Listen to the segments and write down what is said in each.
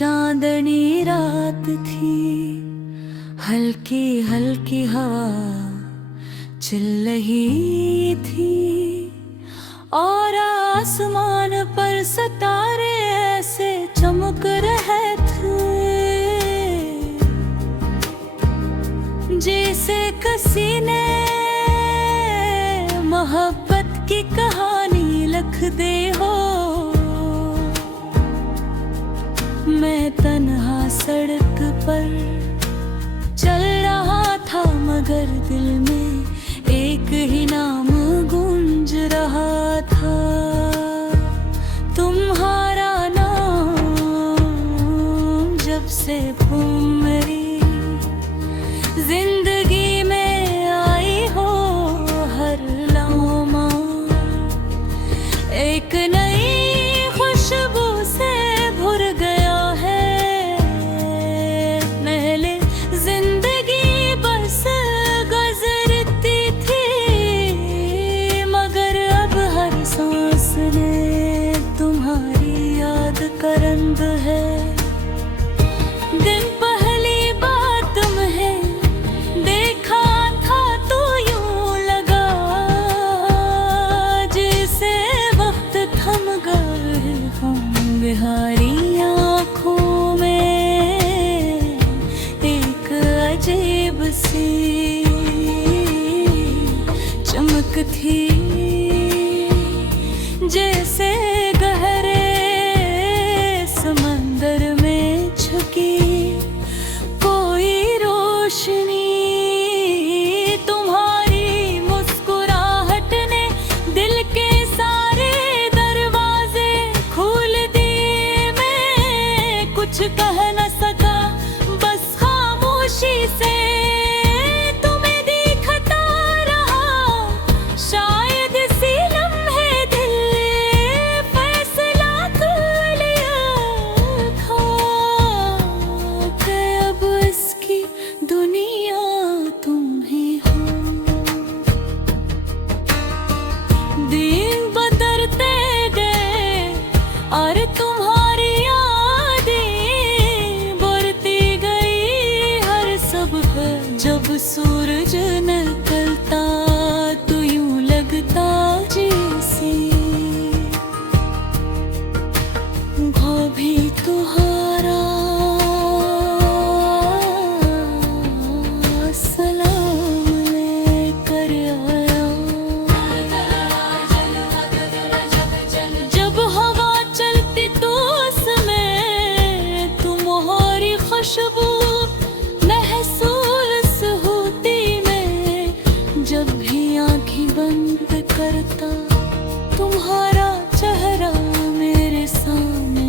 चांदनी रात थी, हल्की हल्की हवा चल रही थी और आसमान पर सितारे ऐसे चमक रहे थे जैसे किसी ने मोहब्बत की कहानी लिख दे हो। मैं तन्हा सड़क पर चल रहा था मगर दिल में एक ही नाम गूंज रहा था, तुम्हारा नाम। जब से मेरी जिंदगी में आई हो, हर लम्हा एक नई खुशबू से भर गया है। पहले जिंदगी बस गुजरती थी मगर अब हर सांस में तुम्हारी याद का रंग है। दिन पहली बार तुम्हें देखा था तो यूं लगा जैसे वक्त थम गए हों। बिहारी आँखों में एक अजीब सी चमक थी, जैसे गहरे समंदर में छुपी कोई रोशनी। तुम्हारी मुस्कुराहट ने दिल के सारे दरवाजे खोल दिए। मैं कुछ कह न सका, बस खामोशी से तुम्हें देखता रहा। शायद इसी लम्हे दिल फैसला कर लिया था कि अब इसकी दुनिया तुम ही हो। दिन बदलते गए और तुम्हारी यादें बढ़ती गई हर सुबह। जब सूरज निकलता तो यूं लगता जैसे वो भी तुम्हारा सलाम लेकर आया। जब हवा चलती तो उसमें तुम्हारी खुशबू महसूस होती। मैं जब भी आंखें बंद करता तुम्हारा चेहरा मेरे सामने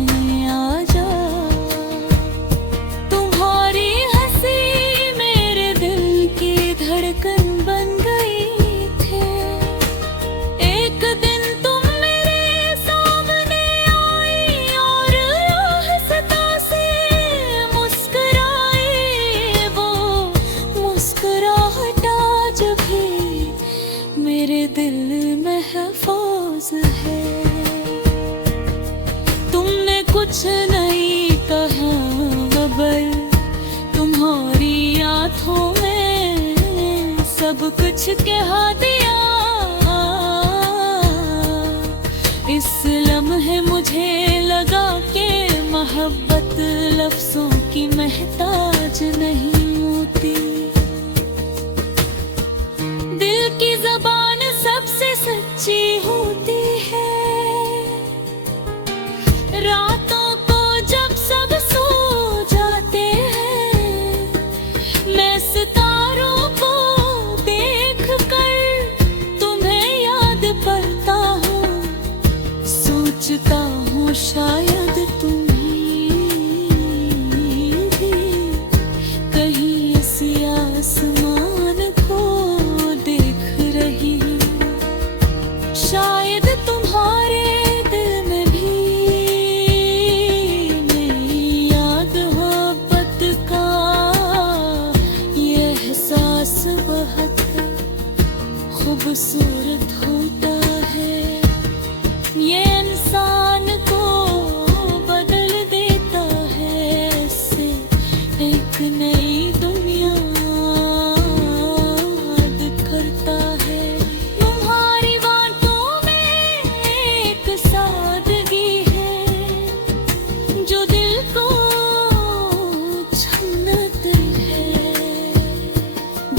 आ जा। तुम्हारी हंसी मेरे दिल की धड़कन बन गई थी। एक दिन तुम मेरे सामने आई और रास्ता से मुस्कुराई। वो मुस्कुराहट आज भी मेरे दिल महफूज है। तुमने कुछ नहीं कहा मगर तुम्हारी आँखों में सब कुछ कह दिया। इस लम्हे मुझे लगा कि मोहब्बत लफ्जों की महताज नहीं होती। दिल की ज़बान सबसे सच्ची होती है। रातों को जब सब सो जाते हैं, मैं सितारों को देख कर तुम्हें याद करता हूँ। सोचता हूँ शायद तुम भी कहीं इसी आसमान को देख रही हो।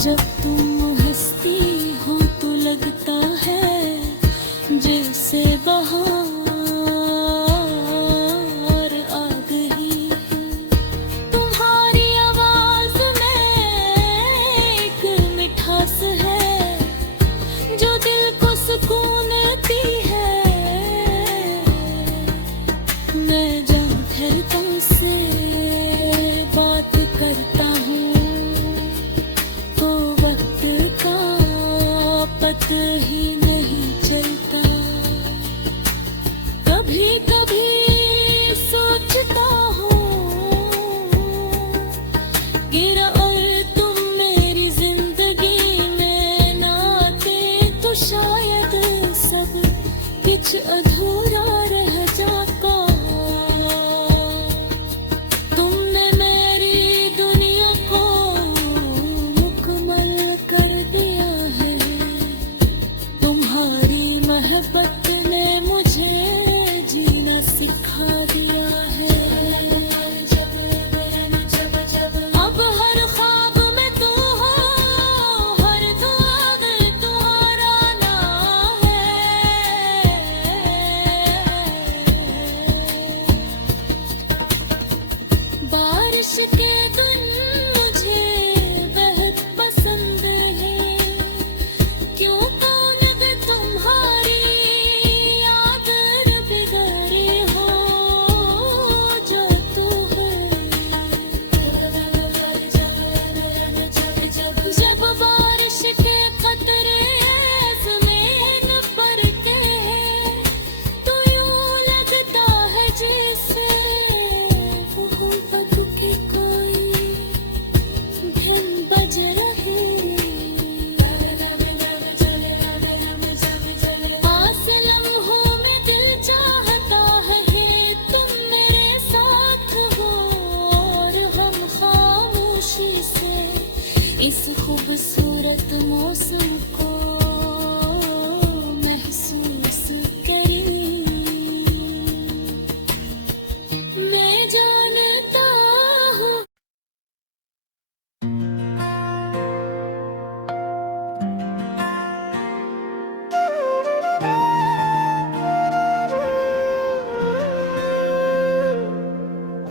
जब तुम हंसती हो तो लगता है जैसे बहार आ गई। तुम्हारी आवाज में एक मिठास है जो दिल को सुकून दी है। मैं जब फिर तुमसे बात करता हूँ तो वक्त का पता ही नहीं चलता। कभी कभी सोचता हूँ गिरा और तुम मेरी जिंदगी में ना आते तो शायद सब कुछ अधूरा रह जाता। तुमने मेरी दुनिया को मुकम्मल कर दिया है। तुम्हारी मोहब्बत ने मुझे जीना सिखा दिया है। अब हर ख्वाब में तू हो, हर दुआ में तुम्हारा नाम है। बारिश के दिन मुझे बेहद पसंद है, क्यों कौन भी तुम्हारी याद बिगड़ी हो जो तू है। जब बारिश के कतरे ज़मीन पर गिरे तो यूं लगता है जैसे मोहब्बत की कोई धुन बज रही। पास लम्हों में दिल चाहता है तुम मेरे साथ हो और हम खामोशी से इस खूबसूरत मौसम को महसूस करें। मैं जानता हूँ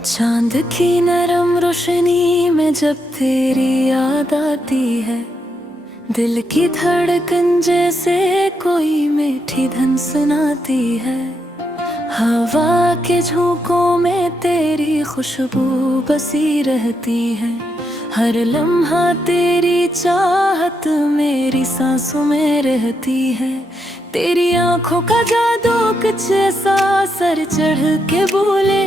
चांद की नरम रोशनी में जब तेरी याद आती है, दिल की धड़कन जैसे कोई मीठी धुन सुनाती है। हवा के झोंकों में तेरी खुशबू बसी रहती है। हर लम्हा तेरी चाहत मेरी सांसों में रहती है। तेरी आंखों का जादू कुछ ऐसा सर चढ़ के बोले,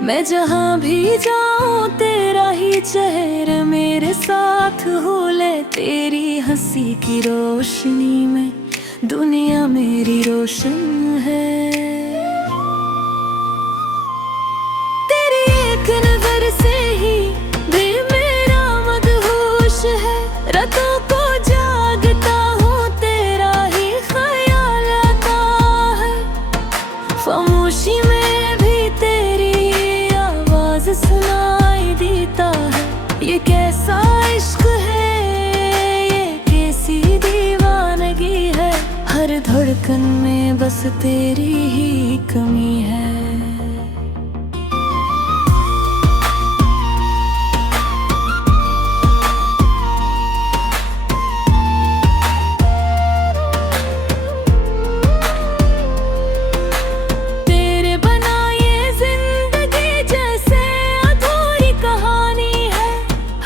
मैं जहाँ भी जाऊँ तेरा ही चेहरा मेरे साथ हुले। तेरी हंसी की रोशनी में दुनिया मेरी रोशन है। तेरी एक नजर से ही दिल मेरा मदहोश है। रातों को जागता हूँ तेरा ही ख्याल आता है। खामोशी में भी तेरी आवाज सुनाई देता है। ये कैसा इश्क है, ये कैसी दीवानगी है। हर धड़कन में बस तेरी ही कमी है। तेरे बना ये जिंदगी जैसे अधूरी कहानी है।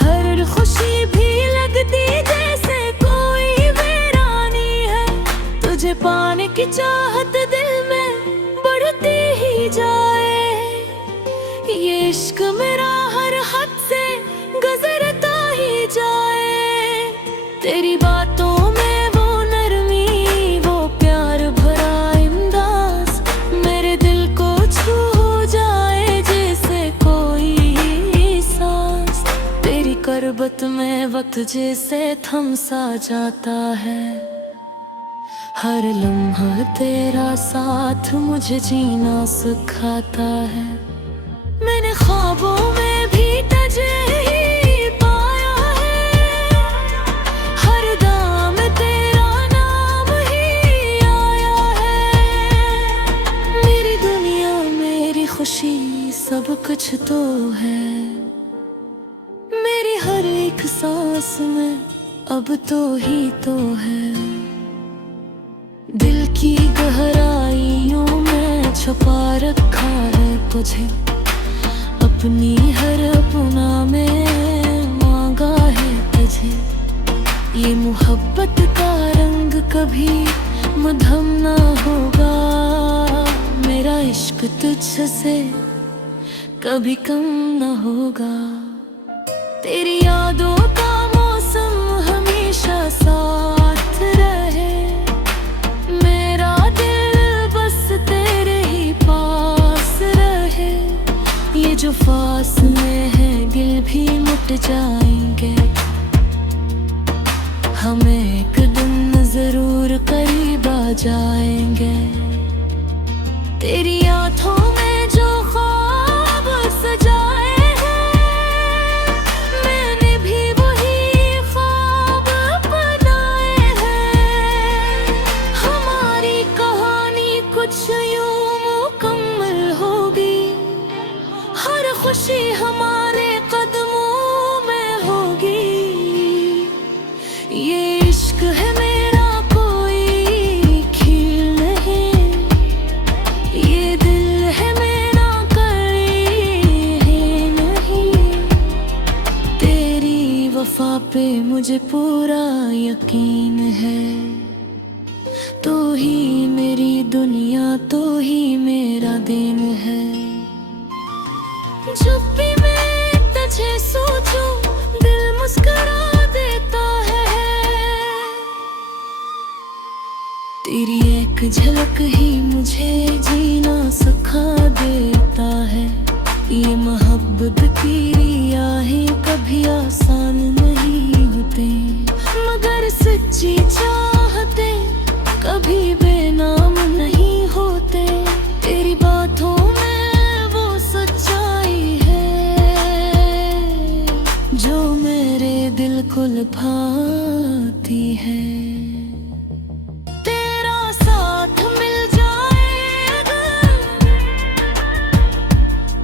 हर खुशी भी लगती जैसे कोई वीरानी है। तुझे पाने की चाहत दिल में बढ़ती ही जाए। ये इश्क मेरा हर हद से गुजरता ही जाए। तेरी बातों में वो नरमी, वो प्यार भरा अंदाज मेरे दिल को छू जाए जैसे कोई सांस। तेरी करबत में वक्त जैसे थम सा जाता है। हर लम्हा तेरा साथ मुझे जीना सिखाता है। मैंने ख्वाबों में भी तुझे ही पाया है। कुछ तो है। मेरी हर एक सांस में अब तो ही तो है। दिल की गहराइयों में छुपा रखा है तुझे, अपनी हर अपना में मांगा है तुझे। ये मोहब्बत का रंग कभी मध्यम ना होगा, मेरा इश्क तुझसे कभी कम ना होगा। तेरी यादों का मौसम हमेशा साथ रहे, मेरा दिल बस तेरे ही पास रहे। ये जो फासले हैं दिल भी मिट जाएंगे, हम एक दिन जरूर करीब आ जाएंगे। तेरी आँखों में जो ख्वाब सजाए हैं, मैंने भी वही ख्वाब बनाए हैं। हमारी कहानी कुछ यूं मुकम्मल होगी, हर खुशी हमारे कदमों में होगी। ये इश्क है मेरा कोई खेल नहीं, ये दिल है मेरा कोई नहीं। तेरी वफा पे मुझे पूरा यकीन है, तू ही मेरी दुनिया, तू ही मेरा दिन है। जब भी मैं तुझे सोचूं दिल मुस्कुरा देता है, तेरी एक झलक ही मुझे जीना सिखा देता है। ये मोहब्बत की राहें कभी आसान नहीं होती, मगर सच्ची चाहते कभी बेनाम नहीं होते। तेरी बातों में वो सच्चाई है जो मेरे दिल को लुभाती है। तेरा साथ मिल जाए अगर,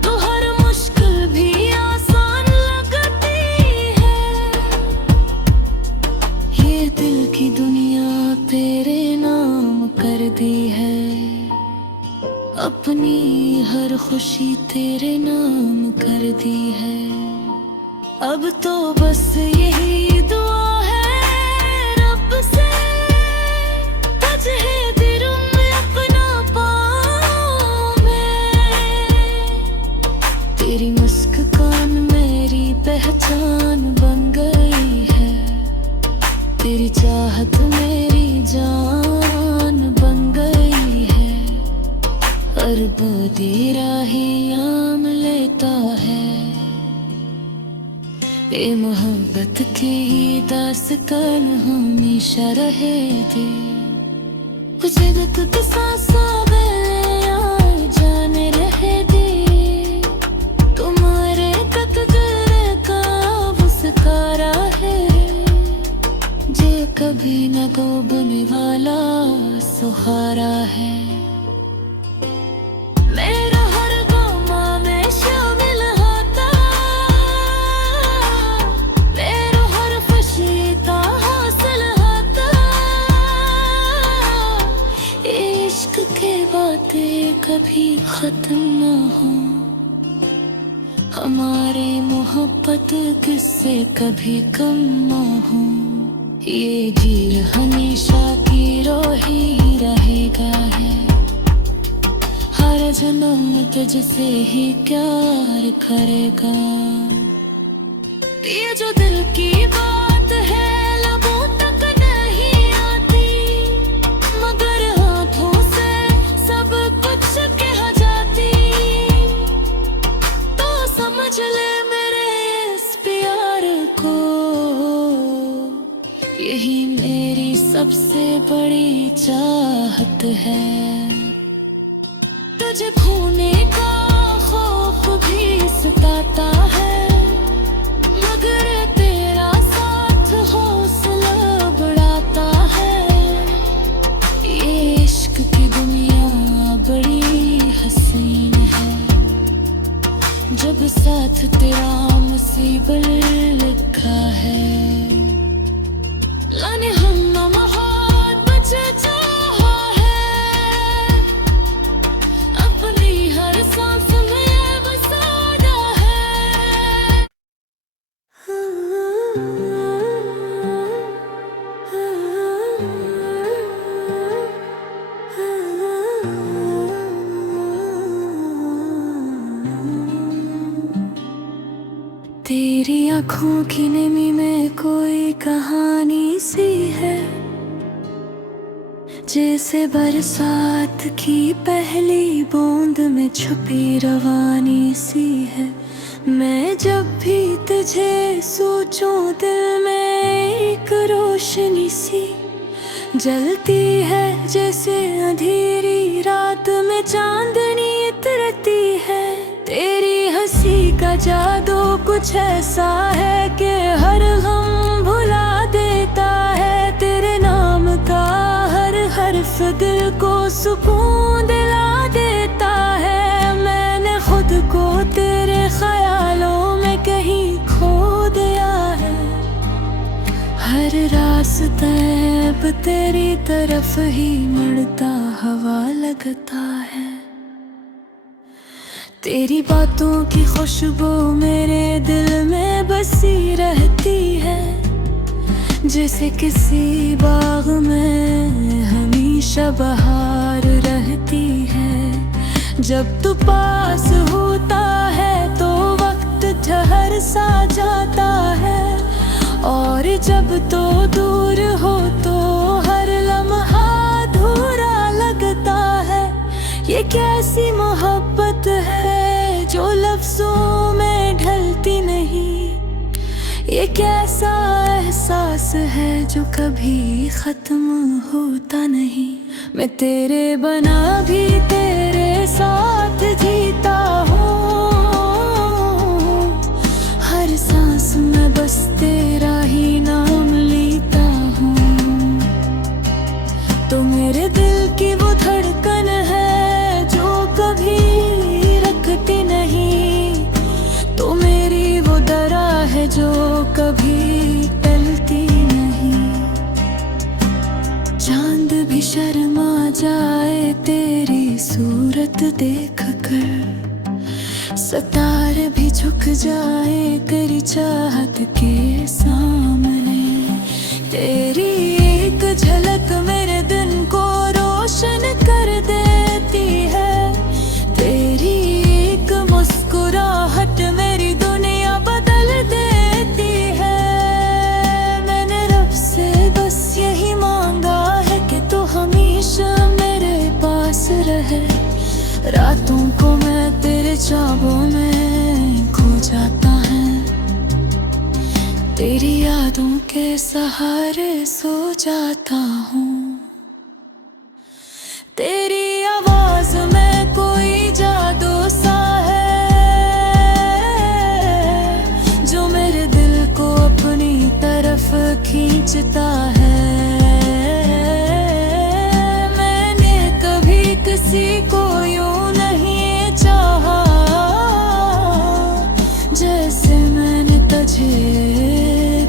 तो हर मुश्किल भी आसान लगती है। ये दिल की दुनिया तेरे नाम कर दी है, अपनी हर खुशी तेरे नाम कर दी है। अब तो बस यही दुआ है रब से, तुझे दिल में अपना पाऊं मैं। तेरी मुस्कान मेरी पहचान बन गई है, तेरी चाहत मेरी जान बन गई है। हर बूंदी राहें आम लेता है, ये मोहब्बत की दास्तान हमेशा रहेगी। जगत की सांसों में यार जाने रहेगी, तुम्हारे तकदीर का मुस्कुरा है। जे कभी न डूबने वाला सहारा है, मेरा हर गम में शामिल होता, मेरा हर खुशी का हासिल होता। इश्क के बातें कभी खत्म ना हो, हमारी मोहब्बत किससे कभी कम ना हो। ये दिल हमेशा की रोही रहेगा है, हर जन्म तुझसे ही प्यार करेगा। ये जो दिल की बात है लबों तक नहीं आती, मगर हाथों से सब कुछ कह जाती। तो समझ ले मेरे इस प्यार को, यही मेरी सबसे बड़ी चाहत है। तुझे खोने का खौफ भी सताता है, मगर तेरा साथ हौसला बढ़ाता है। ये इश्क की दुनिया बड़ी हसीन है, जब साथ तेरा मुसीबत लिखा है। लाने हम मोहब्बत चाहा है, अपनी हर सांस में बसाया है। तेरी आँखों की नमी में कोई कहानी सी है, जैसे बरसात की पहली बूंद में छुपी रवानी सी है। मैं जब भी तुझे सोचूं दिल में एक रोशनी सी जलती है, जैसे अंधेरी रात में चांदनी उतरती है। तेरी हंसी का जादू कुछ ऐसा है कि हर गम भुला देता है। तेरे नाम का हर हर्फ दिल को सुकून दिला देता है। मैंने खुद को तेरे ख्यालों में कहीं खो दिया है। हर रास्ता अब तेरी तरफ ही मुड़ता हवा लगता है। तेरी बातों की खुशबू मेरे दिल में बसी रहती है, जैसे किसी बाग में हमेशा बहार रहती है। जब तू पास होता है तो वक्त ठहर सा जाता है, और जब तो दूर हो तो हर लम्हा अधूरा लगता है। ये कैसी मोहब्बत है जो लफ्जों में ढलती नहीं, ये कैसा एहसास है जो कभी खत्म होता नहीं। मैं तेरे बना भी तेरे साथ जीता हूँ, हर सांस में बस तेरा ही नाम लेता हूँ। तो मेरे दिल की वो धड़कन है जो कभी रखती नहीं, तो मेरी वो दरा है जो कभी टलती नहीं। चांद भी शर्मा जाए तेरी सूरत देख कर, सितारे भी झुक जाए तेरी चाहत के सामने। तेरी एक झलक मेरे दिन को रोशन कर देती है, तेरी एक मुस्कुराहट मेरी दुनिया बदल देती है। मैंने रब से बस यही मांगा है कि तू हमेशा मेरे पास रहे। रातों को मैं तेरे ख्वाबों में खो जाता है, तेरी यादों के सहारे सो जाता हूँ। तेरी आवाज में कोई जादू सा है जो मेरे दिल को अपनी तरफ खींचता है। मैंने कभी किसी को यूं नहीं चाहा जैसे मैंने तुझे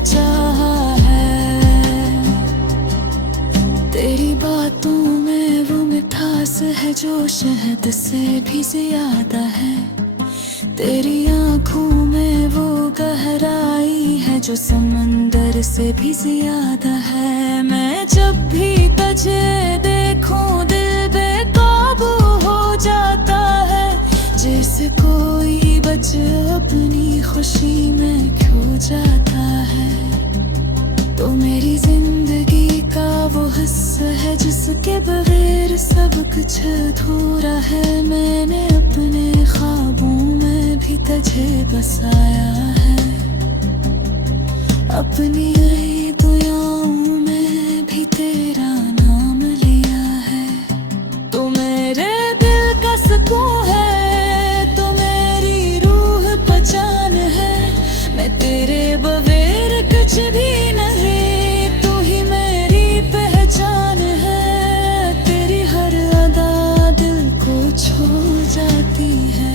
चाहा है। तेरी बातों में वो मिठास है जो शहद से भी ज्यादा है, तेरी आँखों में वो गहराई है जो समंदर से भी ज्यादा है। मैं जब भी तुझे देखूं दिल बेकाबू हो जाता है, जैसे कोई बच्चा अपनी खुशी में खो जाता है। तो मेरी जिंदगी का वो हिस्सा है जिसके बगैर सब कुछ अधूरा है। मैंने अपने ख्वाबों में भी तुझे बसाया है, अपनी दुआओं में भी तेरा नाम लिया है। तो मेरे दिल का सुकून है, तो मेरी रूह पहचान है। मैं तेरे बगैर कुछ भी नहीं, तू ही मेरी पहचान है। तेरी हर अदा दिल को छू जाती है,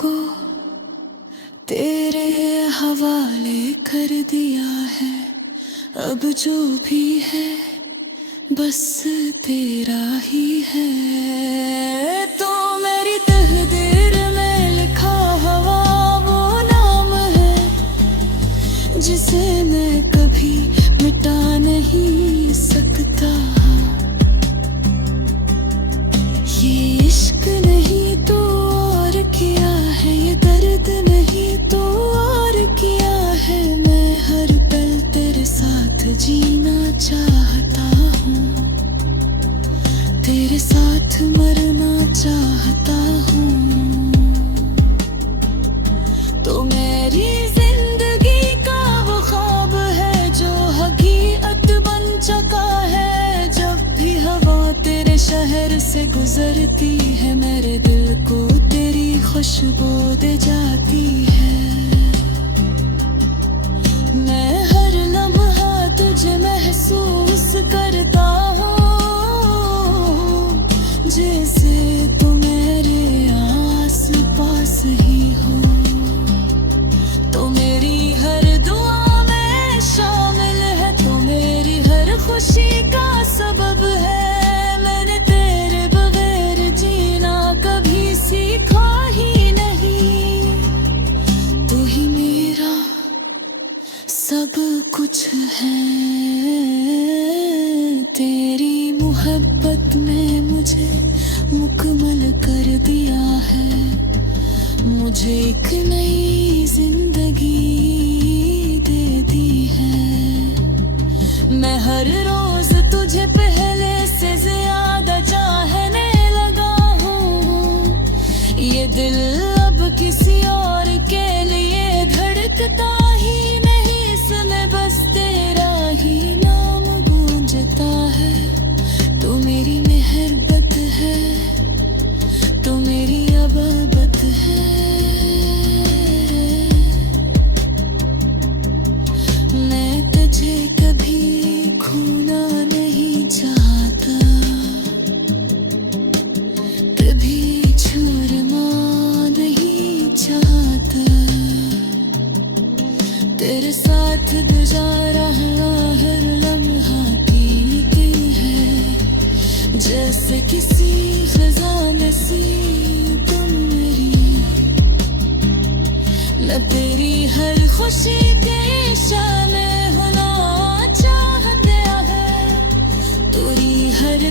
को तेरे हवाले कर दिया है। अब जो भी है बस तेरा ही है। तो मेरी तकदीर में लिखा हवा वो नाम है जिसे मैं कभी मिटा नहीं सकता। ये इश्क नहीं तो और किया है, ये दर्द नहीं तो और किया है। मैं हर पल तेरे साथ जीना चाहता हूँ, तेरे साथ मरना चाहता हूँ। तो मेरी जिंदगी का वो ख्वाब है जो हकीकत बन चुका है। जब भी हवा तेरे शहर से गुजरती है, मेरे दिल को तेरी खुशबू दे जाती है। मैं हर लम्हा तुझे महसूस करता हूँ, जैसे तू मेरे आस पास ही हो। तो मेरी हर दुआ में शामिल है, तो मेरी हर खुशी का सबब है। मैंने तेरे बगैर जीना कभी सीखा ही नहीं। तू ही मेरा सब कुछ है। तेरी मोहब्बत में मुझे मुकम्मल कर दिया है। मुझे एक नई जिंदगी दे दी है। मैं हर रोज तुझे पहले से ज्यादा चाहने लगा हूँ। ये दिल अब किसी और के लिए धड़कता ही नहीं, इसमें बस तेरा ही नाम गूंजता है। तू मेरी मेहरबत है, तू मेरी अबाबत है। मैं तुझे कभी खोना नहीं चाहता, कभी छोड़ना नहीं चाहता। तेरे साथ गुजारा हर लम्हा कीमती है। जैसे किसी खजाने से तुम मेरी, मैं तेरी हर खुशी के शामिल होना चाहता है। तेरी हर